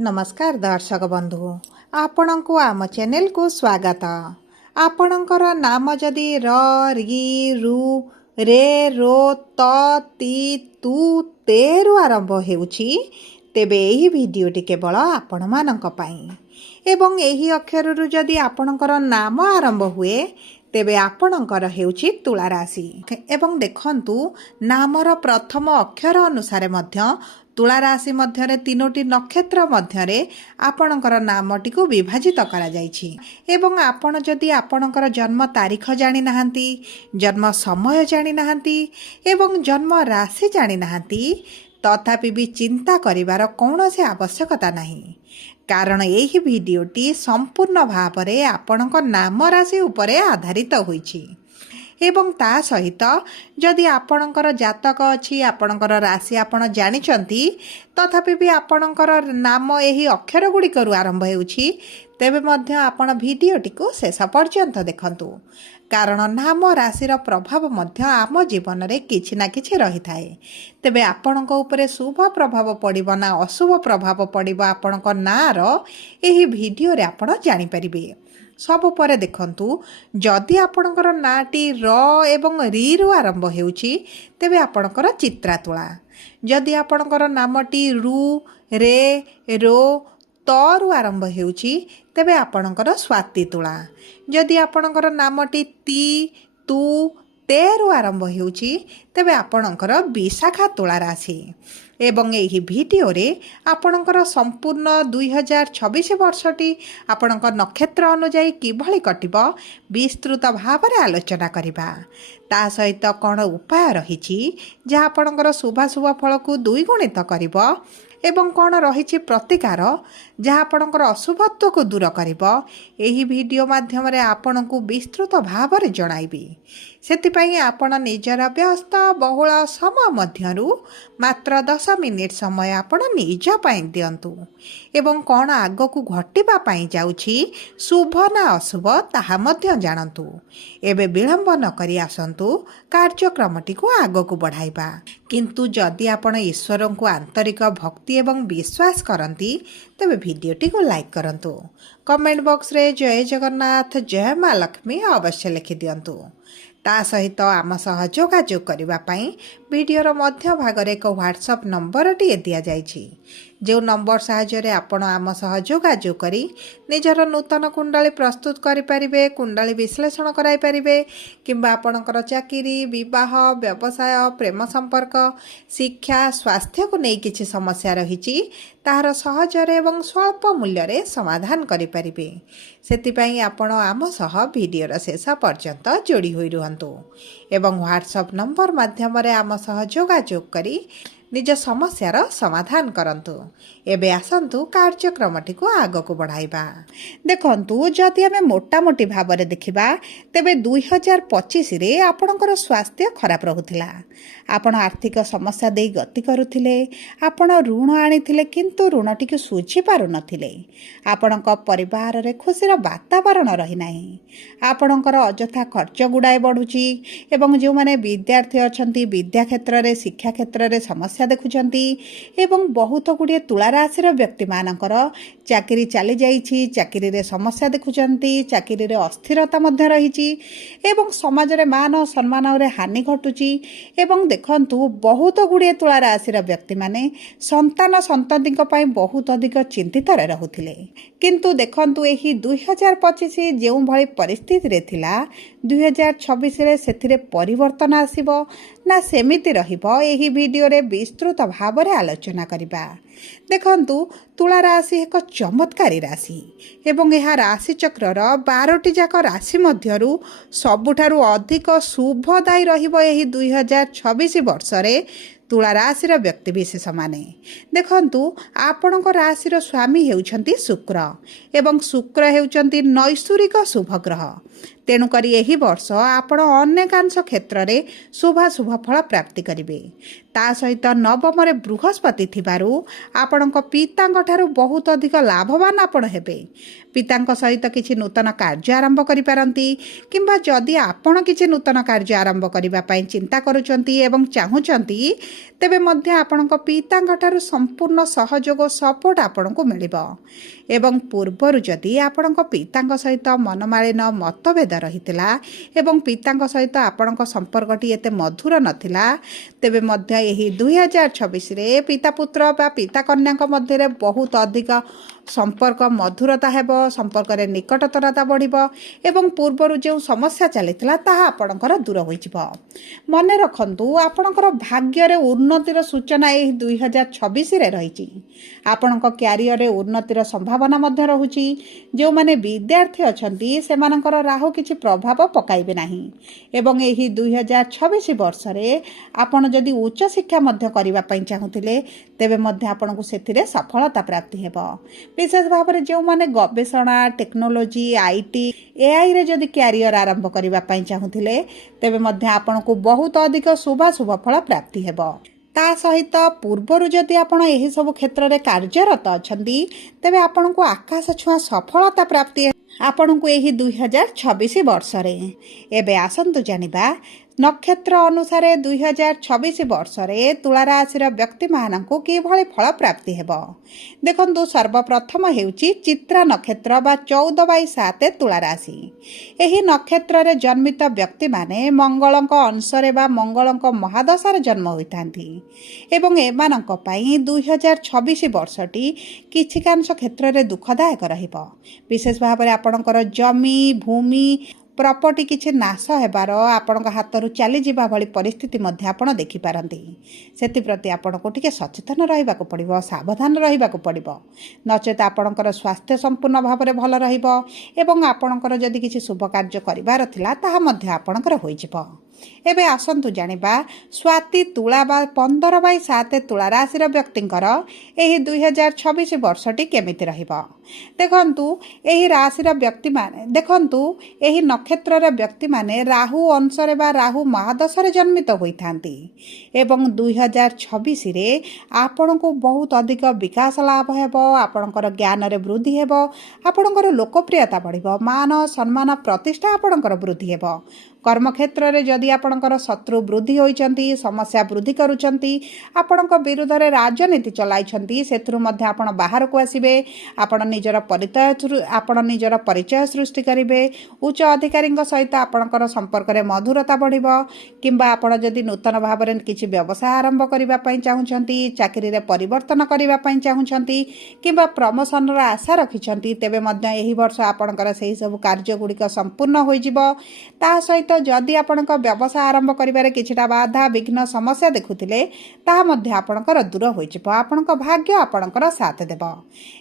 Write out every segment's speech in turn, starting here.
नमस्कार दर्शक बंधु आपण को आम चैनल को स्वागत। आपणकर नाम जदि र रि रु रे रो त ती तु ते रु आरंभ हेउछि तेबे एही भिडियोटी केवल आपण मानक पई एवं एही अक्षर रु जदि आपणकर नाम आरंभ हुए तेबे आपणकर हेउछि तुला राशि। एवं देखंतु नामर प्रथम अक्षर अनुसार मध्य तुला राशि मध्य तीनोटी नक्षत्र मध्य आपणकर नामटी को विभाजित करा जाइछि। एवं आपण जदि आपणकर जन्म तारीख जानि नाहंती, जन्म समय जानि नाहंती एवं जन्म राशि जानि नाहंती तथापि भी चिंता करिवार कौनसी आवश्यकता नहीं, कारण यही भिडियोटी संपूर्ण भावरे आपणक नाम राशि उपरे आधारित होइछि। एवं ता सहित जदि आपणकर जातक अछि, आपणकर राशि आपण जानिचंती तथापि भी आपणकर नाम एही अक्षर गुड़िकरू आरंभ हेउछि तेबे मध्य आपण भिडियोटी को शेष पर्यंत देखंतु, कारण नाम राशिर प्रभाव मध्य आम जीवन में किछि ना किछि रही थाए। तेबे आपणक उपरे शुभ प्रभाव पड़िबो ना अशुभ प्रभाव पड़िबो आपणक नार एही भिडियो रे आपण जानि परिबे। सब परे देखंतु जदि आपणकर नाटी र एवं रि रु आरंभ हेउछि तेबे आपणकर चित्रा तुला, जदि आपणकर नामटी रु रे रो त रु आरंभ हेउछि तेबे आपणकर स्वाति तुला, जदि आपणकर नामटी ती तु ते रु आरंभ हेउछि तेबे आपणकर विशाखा तुला राशि। एवं एही भिडियो रे आपणकर संपूर्ण 2026 वर्षटी आपणकर नक्षत्र अनुसार किभଳି कटिबो विस्तृत भाव रे आलोचना करिबा। ता सहित कौन उपाय रहिछि जे आपणकर शुभाशुभ फल को द्विगुणित करिबो एवं कौन रही प्रतिकार जहाँ आपणकर अशुभत्व को दूर करिबो एही भिडियो माध्यम रे आपण को विस्तृत भाव रे जणाइबी। सेतिपई आपण निजर व्यस्त बहुल समय मध्यरु मात्र 10 मिनिट समय आपण निज पई दियंतु एवं कौन आग को घटिबा पई जाउछि शुभ ना अशुभ ताहा मध्य जानंतु। एबे विलंब न करी आसंतु कार्यक्रमटी को आग को बढ़ाइबा। किंतु जदि आपण ईश्वर को आंतरिक भक्ति एवं विश्वास करंती तेबे भिडियोटी को लाइक करंतु, कमेंट बॉक्स रे जय जगन्नाथ जय माँ लक्ष्मी अवश्य लिखि दियंतु। ता सहित आम सह जोगाजोग करबा पई भिडियोर मध्य भागरे एक व्हाट्सएप नंबर टी दिया जाइछि, जो नंबर साहाय्य आपण आम सह जोगाजोग करी निजर नूतन कुंडली प्रस्तुत करि परिबे, कुंडली विश्लेषण कराई परिबे किंबा आपणकर चाकरी, विवाह, व्यवसाय, प्रेम संपर्क, शिक्षा, स्वास्थ्य को नहीं किछि समस्या रहिछि ताहार सहजरे एवं स्वल्प मूल्य रे समाधान करि परिबे। सेतिपई आपण आम सह भिडियोर शेष पर्यंत जोड़ी होई रुहंतु एवं व्हाट्सएप नंबर माध्यम रे आम सह जोगाजोग करी निज समस्यार समाधान करंतु। एबे आसंतु कार्यक्रमटी को आग को बढ़ाइबा। देखंतु जदि आमे मोटा मोटी भाव रे देखिबा तेबे 2025 रे आपणकर स्वास्थ्य खराब रहुथिला, आपण आर्थिक समस्या देई गति करुथिले, आपण ऋण आनिथिले किंतु ऋणटी को सुझी पारु नथिले, आपणक परिवार रे खुशीर वातावरण रही नाही, आपणकर अजथा खर्च गुडाए बढ़ुची एवं जो माने विद्यार्थी अछंती विद्या क्षेत्र रे शिक्षा क्षेत्र रे समस्या देखुचंती एवं बहुत गुड़िए तुला राशि व्यक्ति मानकर चाकरी चली जाइछि, चाकरी रे समस्या देखुचंती, चाकरी रे अस्थिरता मध्य रहिछि एवं समाज रे मान सम्मान रे हानि घटुची एवं देखंतु बहुत गुड़िए तुला राशि व्यक्ति माने संतान संततिक पई बहुत अधिक चिंतित रे रहुथिले। किंतु देखंतु एही 2025 जेउ भଳି परिस्थिति रे थिला 2026 रे सेथिरे परिवर्तन आसीबो ना सेमिति रहिबो एही भिडियो रे विस्तृत भाव रे आलोचना करिबा। देखंतु तुला राशि एक चमत्कारी राशि एवं यह राशि चक्रर 12टी जाक राशि मध्यरु सबुठारु अधिक शुभदायी रहिबो एही 2026 वर्ष रे तुला राशिर व्यक्ति विशेष माने। देखंतु आपणक राशिर स्वामी हेउछंती शुक्र एवं शुक्र हेउछंती नैसर्गिक शुभ ग्रह। ତେଣୁକରି ଏହି ବର୍ଷ ଆପଣ ଅନେକାଂଶ କ୍ଷେତ୍ରରେ ଶୁଭାଶୁଭ ଫଳ ପ୍ରାପ୍ତି କରିବେ। ତା ସହିତ ନବମରେ ବୃହସ୍ପତି ଥିବାରୁ ଆପଣଙ୍କ ପିତାଙ୍କ ଠାରୁ ବହୁତ ଅଧିକ ଲାଭବାନ ଆପଣ ହେବେ। ପିତାଙ୍କ ସହିତ କିଛି ନୂତନ କାର୍ଯ୍ୟ ଆରମ୍ଭ କରିପାରନ୍ତି, କିମ୍ବା ଯଦି ଆପଣ କିଛି ନୂତନ କାର୍ଯ୍ୟ ଆରମ୍ଭ କରିବା ପାଇଁ ଚିନ୍ତା କରୁଛନ୍ତି ଏବଂ ଚାହୁଁଛନ୍ତି, ତେବେ ମଧ୍ୟ ଆପଣଙ୍କ ପିତାଙ୍କ ଠାରୁ ସମ୍ପୂର୍ଣ୍ଣ ସହଯୋଗ ସପୋର୍ଟ ଆପଣଙ୍କୁ ମିଳିବ। ଏବଂ ପୂର୍ବରୁ ଯଦି ଆପଣଙ୍କ ପିତାଙ୍କ ସହିତ ମନମାଳିନ ମତଭେଦ ରହିଥିଲା ଏବଂ ପିତାଙ୍କ ସହିତ ଆପଣଙ୍କ ସମ୍ପର୍କଟି ଏତେ ମଧୁର ନଥିଲା, ତେବେ ମଧ୍ୟ ଏହି 2026ରେ ପିତା ପୁତ୍ର ବା ପିତା କନ୍ୟାଙ୍କ ମଧ୍ୟରେ ବହୁତ ଅଧିକ ସମ୍ପର୍କ ମଧୁରତା ହେବ, ସମ୍ପର୍କରେ ନିକଟତରତା ବଢ଼ିବ ଏବଂ ପୂର୍ବରୁ ଯେଉଁ ସମସ୍ୟା ଚାଲିଥିଲା ତାହା ଆପଣଙ୍କର ଦୂର ହୋଇଯିବ। ମନେ ରଖନ୍ତୁ, ଆପଣଙ୍କର ଭାଗ୍ୟରେ ଉନ୍ନତିର ସୂଚନା ଏହି 2026ରେ ରହିଛି। ଆପଣଙ୍କ କ୍ୟାରିୟରରେ ଉନ୍ନତିର ସମ୍ଭାବନା ମଧ୍ୟ ରହୁଛି। ଯେଉଁମାନେ ବିଦ୍ୟାର୍ଥୀ ଅଛନ୍ତି ସେମାନଙ୍କର ରାହୁ କିଛି ପ୍ରଭାବ ପକାଇବେ ନାହିଁ ଏବଂ ଏହି 2026 ବର୍ଷରେ ଆପଣ ଯଦି ଉଚ୍ଚଶିକ୍ଷା ମଧ୍ୟ କରିବା ପାଇଁ ଚାହୁଁଥିଲେ, ତେବେ ମଧ୍ୟ ଆପଣଙ୍କୁ ସେଥିରେ ସଫଳତା ପ୍ରାପ୍ତି ହେବ। ବିଶେଷ ଭାବରେ ଯେଉଁମାନେ ଗବେଷଣା, ଟେକ୍ନୋଲୋଜି, IT, AIରେ ଯଦି କ୍ୟାରିୟର ଆରମ୍ଭ କରିବା ପାଇଁ ଚାହୁଁଥିଲେ, ତେବେ ମଧ୍ୟ ଆପଣଙ୍କୁ ବହୁତ ଅଧିକ ଶୁଭାଶୁଭ ଫଳ ପ୍ରାପ୍ତି ହେବ। ତା ସହିତ ପୂର୍ବରୁ ଯଦି ଆପଣ ଏହିସବୁ କ୍ଷେତ୍ରରେ କାର୍ଯ୍ୟରତ ଅଛନ୍ତି, ତେବେ ଆପଣଙ୍କୁ ଆକାଶ ଛୁଆଁ ସଫଳତା ପ୍ରାପ୍ତି ଆପଣଙ୍କୁ ଏହି 2026 ବର୍ଷରେ। ଏବେ ଆସନ୍ତୁ ଜାଣିବା ନକ୍ଷତ୍ର ଅନୁସାରେ 2026 ବର୍ଷରେ ତୁଳା ରାଶିର ବ୍ୟକ୍ତିମାନଙ୍କୁ କିଭଳି ଫଳ ପ୍ରାପ୍ତି ହେବ। ଦେଖନ୍ତୁ, ସର୍ବପ୍ରଥମ ହେଉଛି ଚିତ୍ରା ନକ୍ଷତ୍ର ବା 14/7 ତୁଳା ରାଶି। ଏହି ନକ୍ଷତ୍ରରେ ଜନ୍ମିତ ବ୍ୟକ୍ତିମାନେ ମଙ୍ଗଳଙ୍କ ଅଂଶରେ ବା ମଙ୍ଗଳଙ୍କ ମହାଦଶାରେ ଜନ୍ମ ହୋଇଥାନ୍ତି ଏବଂ ଏମାନଙ୍କ ପାଇଁ 2026 ବର୍ଷଟି କିଛିକାଂଶ କ୍ଷେତ୍ରରେ ଦୁଃଖଦାୟକ ରହିବ। ବିଶେଷ ଭାବରେ ଆପଣଙ୍କର ଜମି, ଭୂମି, ପ୍ରପର୍ଟି କିଛି ନାଶ ହେବାର, ଆପଣଙ୍କ ହାତରୁ ଚାଲିଯିବା ଭଳି ପରିସ୍ଥିତି ମଧ୍ୟ ଆପଣ ଦେଖିପାରନ୍ତି। ସେଥିପ୍ରତି ଆପଣଙ୍କୁ ଟିକେ ସଚେତନ ରହିବାକୁ ପଡ଼ିବ, ସାବଧାନ ରହିବାକୁ ପଡ଼ିବ। ନଚେତ ଆପଣଙ୍କର ସ୍ୱାସ୍ଥ୍ୟ ସମ୍ପୂର୍ଣ୍ଣ ଭାବରେ ଭଲ ରହିବ ଏବଂ ଆପଣଙ୍କର ଯଦି କିଛି ଶୁଭ କାର୍ଯ୍ୟ କରିବାର ଥିଲା ତାହା ମଧ୍ୟ ଆପଣଙ୍କର ହୋଇଯିବ। ଏବେ ଆସନ୍ତୁ ଜାଣିବା ସ୍ୱାତି ତୁଳା ବା 15/7 ତୁଳା ରାଶିର ବ୍ୟକ୍ତିଙ୍କର ଏହି 2026 ବର୍ଷଟି କେମିତି ରହିବ। ଦେଖନ୍ତୁ, ଏହି ରାଶିର ବ୍ୟକ୍ତିମାନେ ଏହି ନକ୍ଷତ୍ରର ବ୍ୟକ୍ତିମାନେ ରାହୁ ଅଂଶରେ ବା ରାହୁ ମହାଦଶାରେ ଜନ୍ମିତ ହୋଇଥାନ୍ତି ଏବଂ 2026ରେ ଆପଣଙ୍କୁ ବହୁତ ଅଧିକ ବିକାଶ ଲାଭ ହେବ। ଆପଣଙ୍କର ଜ୍ଞାନରେ ବୃଦ୍ଧି ହେବ, ଆପଣଙ୍କର ଲୋକପ୍ରିୟତା ବଢ଼ିବ, ମାନ ସମ୍ମାନ ପ୍ରତିଷ୍ଠା ଆପଣଙ୍କର ବୃଦ୍ଧି ହେବ। କର୍ମକ୍ଷେତ୍ରରେ ଯଦି ଆପଣଙ୍କର ଶତ୍ରୁ ବୃଦ୍ଧି ହୋଇଛନ୍ତି, ସମସ୍ୟା ବୃଦ୍ଧି କରୁଛନ୍ତି, ଆପଣଙ୍କ ବିରୁଦ୍ଧରେ ରାଜନୀତି ଚଲାଇଛନ୍ତି, ସେଥିରୁ ମଧ୍ୟ ଆପଣ ବାହାରକୁ ଆସିବେ। ଆପଣ ନିଜର ପରିଚୟ ସୃଷ୍ଟି କରିବେ। ଉଚ୍ଚ ଅଧିକାରୀଙ୍କ ସହିତ ଆପଣଙ୍କର ସମ୍ପର୍କରେ ମଧୁରତା ବଢ଼ିବ, କିମ୍ବା ଆପଣ ଯଦି ନୂତନ ଭାବରେ କିଛି ବ୍ୟବସାୟ ଆରମ୍ଭ କରିବା ପାଇଁ ଚାହୁଁଛନ୍ତି, ଚାକିରିରେ ପରିବର୍ତ୍ତନ କରିବା ପାଇଁ ଚାହୁଁଛନ୍ତି, କିମ୍ବା ପ୍ରମୋସନର ଆଶା ରଖିଛନ୍ତି, ତେବେ ମଧ୍ୟ ଏହି ବର୍ଷ ଆପଣଙ୍କର ସେହି ସବୁ କାର୍ଯ୍ୟଗୁଡ଼ିକ ସମ୍ପୂର୍ଣ୍ଣ ହୋଇଯିବ। ତା ସହିତ ଯଦି ଆପଣଙ୍କ ବ୍ୟବସାୟ ଆରମ୍ଭ କରିବାରେ କିଛିଟା ବାଧା, ବିଘ୍ନ, ସମସ୍ୟା ଦେଖୁଥିଲେ, ତାହା ମଧ୍ୟ ଆପଣଙ୍କର ଦୂର ହୋଇଯିବ। ଆପଣଙ୍କ ଭାଗ୍ୟ ଆପଣଙ୍କର ସାଥ ଦେବ।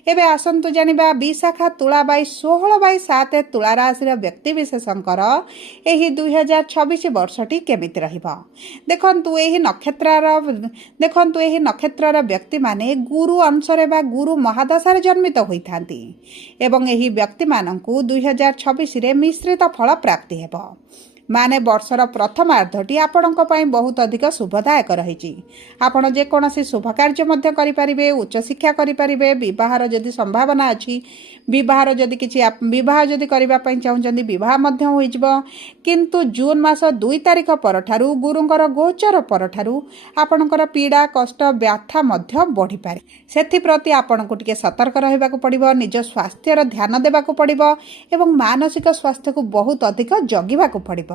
ଏବେ ଆସନ୍ତୁ ଜାଣିବା ବିଶାଖା ତୁଳା 16/7 ତୁଳା ରାଶିର ବ୍ୟକ୍ତିବିଶେଷଙ୍କର ଏହି 2026 ବର୍ଷଟି କେମିତି ରହିବ। ଦେଖନ୍ତୁ, ଏହି ନକ୍ଷତ୍ରର ବ୍ୟକ୍ତିମାନେ ଗୁରୁ ଅଂଶରେ ବା ଗୁରୁ ମହାଦଶାରେ ଜନ୍ମିତ ହୋଇଥାନ୍ତି ଏବଂ ଏହି ବ୍ୟକ୍ତିମାନଙ୍କୁ 2026ରେ ମିଶ୍ରିତ ଫଳ ପ୍ରାପ୍ତି ହେବ। ମାନେ ବର୍ଷର ପ୍ରଥମାର୍ଦ୍ଧଟି ଆପଣଙ୍କ ପାଇଁ ବହୁତ ଅଧିକ ଶୁଭଦାୟକ ରହିଛି। ଆପଣ ଯେକୌଣସି ଶୁଭ କାର୍ଯ୍ୟ ମଧ୍ୟ କରିପାରିବେ, ଉଚ୍ଚଶିକ୍ଷା କରିପାରିବେ, ବିବାହର ଯଦି ସମ୍ଭାବନା ଅଛି, ବିବାହ ଯଦି କରିବା ପାଇଁ ଚାହୁଁଛନ୍ତି, ବିବାହ ମଧ୍ୟ ହୋଇଯିବ। କିନ୍ତୁ ଜୁନ୍ ମାସ 2 ତାରିଖ ପରଠାରୁ, ଗୁରୁଙ୍କର ଗୋଚର ପରଠାରୁ ଆପଣଙ୍କର ପୀଡ଼ା, କଷ୍ଟ, ବ୍ୟଥା ମଧ୍ୟ ବଢ଼ିପାରେ। ସେଥିପ୍ରତି ଆପଣଙ୍କୁ ଟିକେ ସତର୍କ ରହିବାକୁ ପଡ଼ିବ, ନିଜ ସ୍ୱାସ୍ଥ୍ୟର ଧ୍ୟାନ ଦେବାକୁ ପଡ଼ିବ ଏବଂ ମାନସିକ ସ୍ୱାସ୍ଥ୍ୟକୁ ବହୁତ ଅଧିକ ଜଗିବାକୁ ପଡ଼ିବ।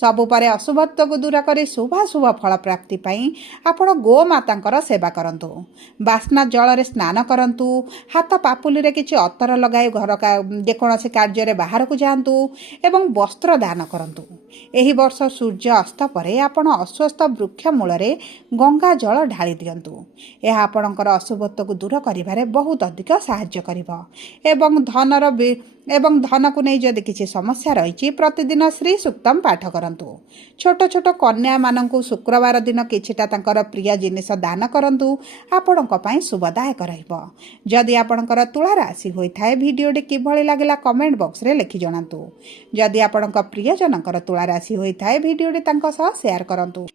ସବୁ ପରେ ଅଶୁଭତ୍ୱକୁ ଦୂର କରି ଶୁଭାଶୁଭ ଫଳ ପ୍ରାପ୍ତି ପାଇଁ ଆପଣ ଗୋମାତାଙ୍କର ସେବା କରନ୍ତୁ, ବାସ୍ନା ଜଳରେ ସ୍ନାନ କରନ୍ତୁ, ହାତ ପାପୁଲିରେ କିଛି ଅତର ଲଗାଇ ଯେକୌଣସି କାର୍ଯ୍ୟରେ ବାହାରକୁ ଯାଆନ୍ତୁ ଏବଂ ବସ୍ତ୍ର ଦାନ କରନ୍ତୁ। ଏହି ବର୍ଷ ସୂର୍ଯ୍ୟ ଅସ୍ତ ପରେ ଆପଣ ଅଶ୍ୱସ୍ଥ ବୃକ୍ଷ ମୂଳରେ ଗଙ୍ଗା ଜଳ ଢାଳି ଦିଅନ୍ତୁ। ଏହା ଆପଣଙ୍କର ଅଶୁଭତ୍ୱକୁ ଦୂର କରିବାରେ ବହୁତ ଅଧିକ ସାହାଯ୍ୟ କରିବ ଏବଂ ଏବଂ ଧନକୁ ନେଇ ଯଦି କିଛି ସମସ୍ୟା ରହିଛି ପ୍ରତିଦିନ ଶ୍ରୀ ସୁକ୍ତମ ପାଠ କରନ୍ତୁ। ଛୋଟ ଛୋଟ କନ୍ୟାମାନଙ୍କୁ ଶୁକ୍ରବାର ଦିନ କିଛିଟା ତାଙ୍କର ପ୍ରିୟ ଜିନିଷ ଦାନ କରନ୍ତୁ। ଆପଣଙ୍କ ପାଇଁ ଶୁଭଦାୟକ ରହିବ। ଯଦି ଆପଣଙ୍କର ତୁଳା ରାଶି ହୋଇଥାଏ ଭିଡ଼ିଓଟି କିଭଳି ଲାଗିଲା କମେଣ୍ଟ ବକ୍ସରେ ଲେଖି ଜଣାନ୍ତୁ। ଯଦି ଆପଣଙ୍କ ପ୍ରିୟଜନଙ୍କର ତୁଳା ରାଶି ହୋଇଥାଏ ଭିଡ଼ିଓଟି ତାଙ୍କ ସହ ସେୟାର କରନ୍ତୁ।